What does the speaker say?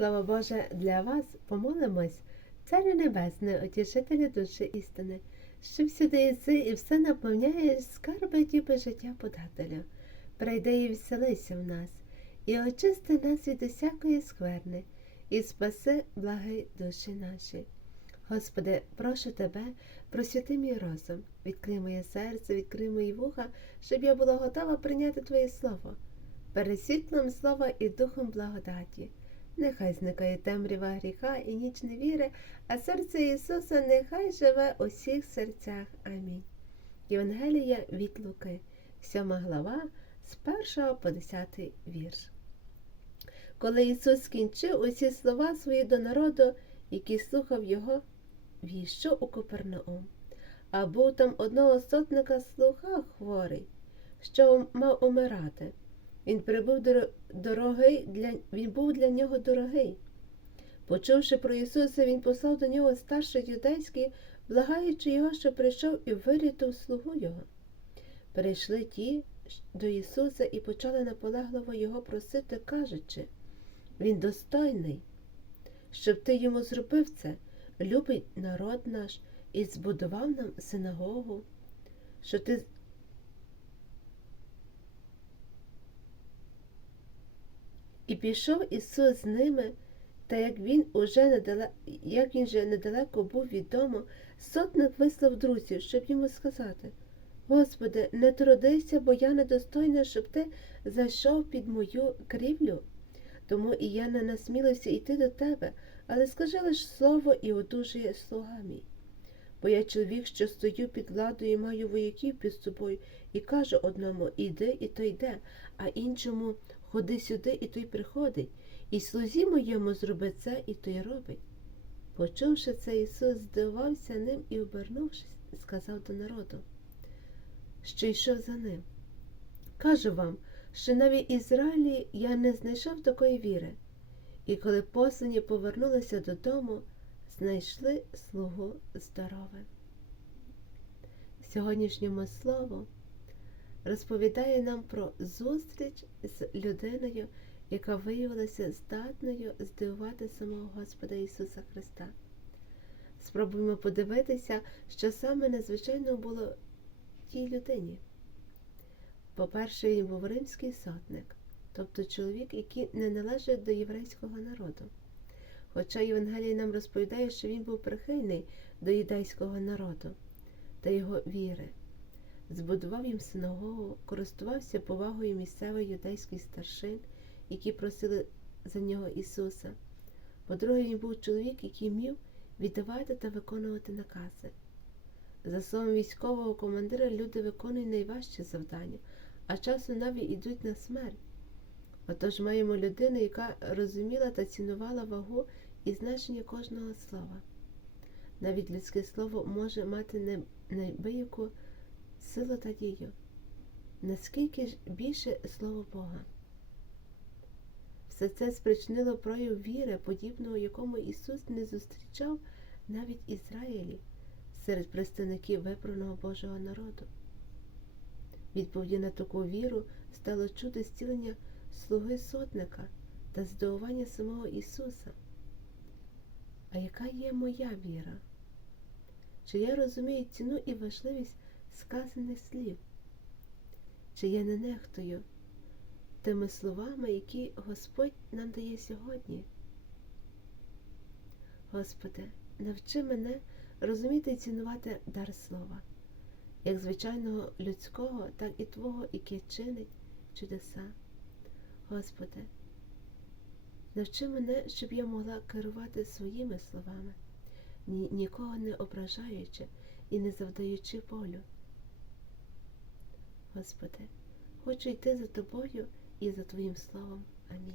Слово Боже для вас помолимось, Царю Небесний, утішителю душі істини, що всюди єси і все наповняєш скарби діби життя подателю. Прийди і вселися в нас, і очисти нас від усякої скверни, і спаси благи душі наші. Господи, прошу Тебе, просвіти мій розум, відкрий моє серце, відкрий мої вуха, щоб я була готова прийняти Твоє Слово, перед світлом слова і духом благодаті. Нехай зникає темрява гріха і ніч невіри, а серце Ісуса нехай живе у всіх серцях. Амінь. Євангелія від Луки, 7 глава, з 1 по 10 вірш. Коли Ісус скінчив усі слова свої до народу, який слухав його, війшов у Копернаум. А був там одного сотника слуха хворий, що мав умирати. Він прибув дорогий для він був для нього дорогий. Почувши про Ісуса, він послав до нього старший юдейський, благаючи його, що прийшов і вирятував слугу його. Перейшли ті до Ісуса і почали наполегливо його просити, кажучи Він достойний, щоб ти йому зробив це, любить народ наш і збудував нам синагогу, що ти І пішов Ісус з ними, та як він уже недалеко, як він же недалеко був від дому, сотник вислав друзів, щоб йому сказати Господи, не трудися, бо я недостойна, щоб ти зайшов під мою крівлю. Тому і я не насмілився йти до тебе, але скажи лиш слово і одужує слуга мій. Бо я чоловік, що стою під владою і маю вояків під собою, і кажу одному іди, і то йде, а іншому Ходи сюди, і той приходить, і слузі моєму зроби це, і той робить. Почувши це, Ісус здивувався ним і, обернувшись, сказав до народу, що йшов за ним. Кажу вам, що навіть Ізраїлі я не знайшов такої віри, і коли послані повернулися додому, знайшли слугу здоровим. Сьогоднішньому слову розповідає нам про зустріч з людиною, яка виявилася здатною здивувати самого Господа Ісуса Христа. Спробуємо подивитися, що саме незвичайно було тій людині. По-перше, він був римський сотник, тобто чоловік, який не належить до єврейського народу. Хоча Євангелій нам розповідає, що він був прихильний до юдейського народу та його віри збудував їм синагогу, користувався повагою місцевих юдейських старшин, які просили за нього Ісуса. По-друге, він був чоловік, який міг віддавати та виконувати накази. За словом військового командира, люди виконують найважче завдання, а часом навіть ідуть на смерть. Отож маємо людину, яка розуміла та цінувала вагу і значення кожного слова. Навіть людське слово може мати найбияку силу та дію, наскільки ж більше слово Бога. Все це спричинило прояв віри, подібного якому Ісус не зустрічав навіть Ізраїлі серед представників вибраного Божого народу. Відповіді на таку віру стало чудо зцілення слуги сотника та здивування самого Ісуса. А яка є моя віра? Чи я розумію ціну і важливість сказаних слів, чи я не нехтую тими словами, які Господь нам дає сьогодні. Господи, навчи мене розуміти і цінувати дар слова, як звичайного людського, так і Твого, яке чинить чудеса. Господи, навчи мене, щоб я могла керувати своїми словами, нікого не ображаючи і не завдаючи болю. Господи, хочу йти за тобою і за Твоїм словом. Амінь.